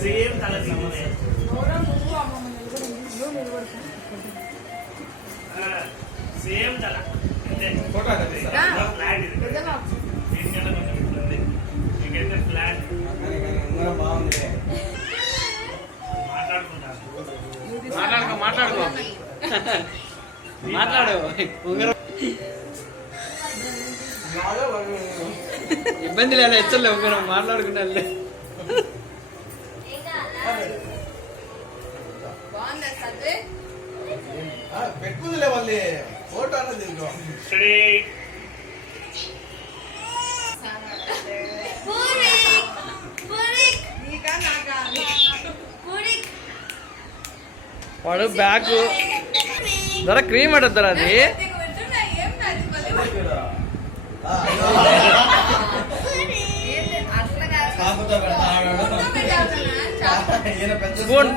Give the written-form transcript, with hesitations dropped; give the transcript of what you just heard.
same తల తీయలే same తల అంటే ఫోటో ఫ్లాట్ ఇది దీనికన్నా కొంచెం ఇట్లుంది మీకైతే ఫ్లాట్ బాగుంది మాట్లాడుకో మాట్లాడు ఇబ్బంది లేదా హెచ్చలే ఉంగరం మాట్లాడుకున్నా పెట్టుకుందిలే మళ్ళీ ఫోటో అన్నది వాడు బ్యాగ్ ధర క్రీమ్ అడుగుతారు అది స్పూన్